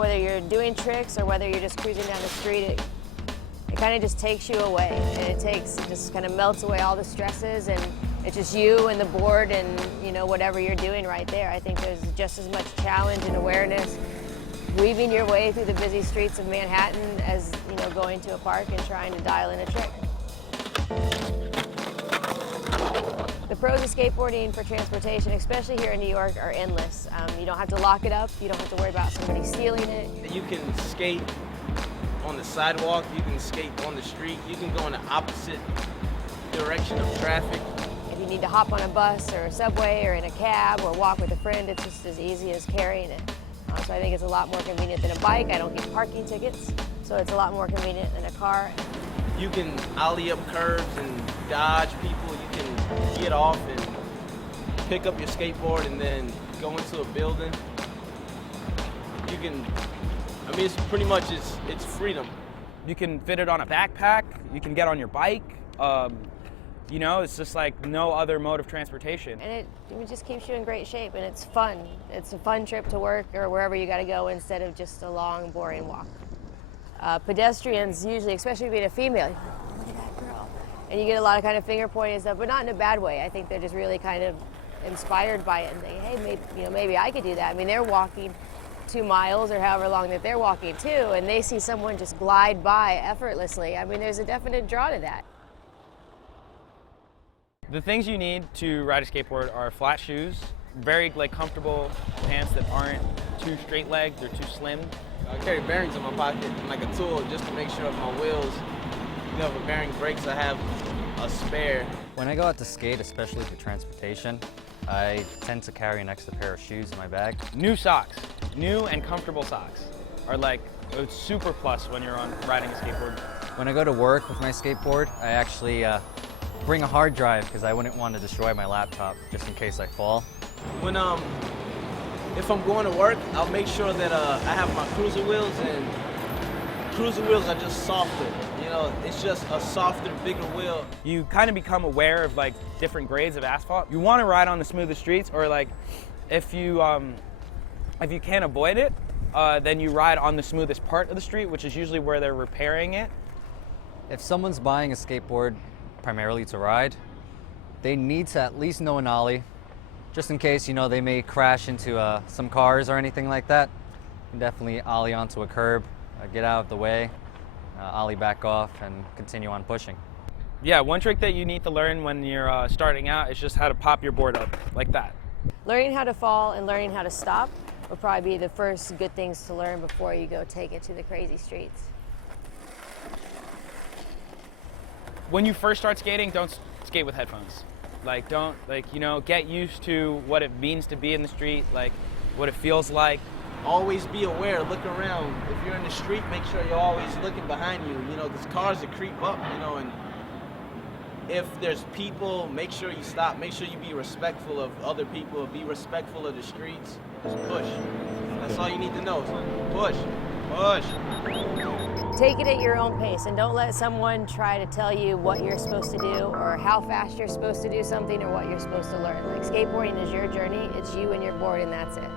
whether you're doing tricks or whether you're just cruising down the street, it kind of just takes you away. And it just kind of melts away all the stresses, and it's just you and the board and, you know, whatever you're doing right there. I think there's just as much challenge and awareness weaving your way through the busy streets of Manhattan as, you know, going to a park and trying to dial in a trick. The pros of skateboarding for transportation, especially here in New York, are endless. You don't have to lock it up. You don't have to worry about somebody stealing it. You can skate on the sidewalk. You can skate on the street. You can go in the opposite direction of traffic. If you need to hop on a bus or a subway or in a cab or walk with a friend, it's just as easy as carrying it. So I think it's a lot more convenient than a bike. I don't get parking tickets, so it's a lot more convenient than a car. You can ollie up curves and dodge people. You can get off and pick up your skateboard and then go into a building. You can, I mean, it's pretty much, it's freedom. You can fit it on a backpack. You can get on your bike. You know, it's just like no other mode of transportation. And it just keeps you in great shape, and it's fun. It's a fun trip to work or wherever you gotta go instead of just a long, boring walk. Pedestrians usually, especially being a female, you're like, look at that girl. And you get a lot of kind of finger pointing and stuff, but not in a bad way. I think they're just really kind of inspired by it and think, hey, maybe I could do that. I mean, they're walking 2 miles or however long that they're walking too, and they see someone just glide by effortlessly. I mean, there's a definite draw to that. The things you need to ride a skateboard are flat shoes, very comfortable pants that aren't too straight-legged or too slim. I carry bearings in my pocket and like a tool just to make sure if my wheels, you know, if a bearing breaks, I have a spare. When I go out to skate, especially for transportation, I tend to carry an extra pair of shoes in my bag. New socks, new and comfortable socks are like a super plus when you're riding a skateboard. When I go to work with my skateboard, I actually bring a hard drive because I wouldn't want to destroy my laptop just in case I fall. When if I'm going to work, I'll make sure that I have my cruiser wheels, and cruiser wheels are just softer. You know, it's just a softer, bigger wheel. You kind of become aware of different grades of asphalt. You want to ride on the smoothest streets, or if you can't avoid it, then you ride on the smoothest part of the street, which is usually where they're repairing it. If someone's buying a skateboard primarily to ride, they need to at least know an ollie, just in case, you know, they may crash into some cars or anything like that. You can definitely ollie onto a curb, get out of the way, ollie back off, and continue on pushing. Yeah, one trick that you need to learn when you're starting out is just how to pop your board up, like that. Learning how to fall and learning how to stop will probably be the first good things to learn before you go take it to the crazy streets. When you first start skating, don't skate with headphones. Get used to what it means to be in the street, what it feels like. Always be aware, look around. If you're in the street, make sure you're always looking behind you, you know, because cars that creep up, you know, and if there's people, make sure you stop. Make sure you be respectful of other people, be respectful of the streets. Just push. That's all you need to know. Push, push. Take it at your own pace, and don't let someone try to tell you what you're supposed to do or how fast you're supposed to do something or what you're supposed to learn. Skateboarding is your journey, it's you and your board, and that's it.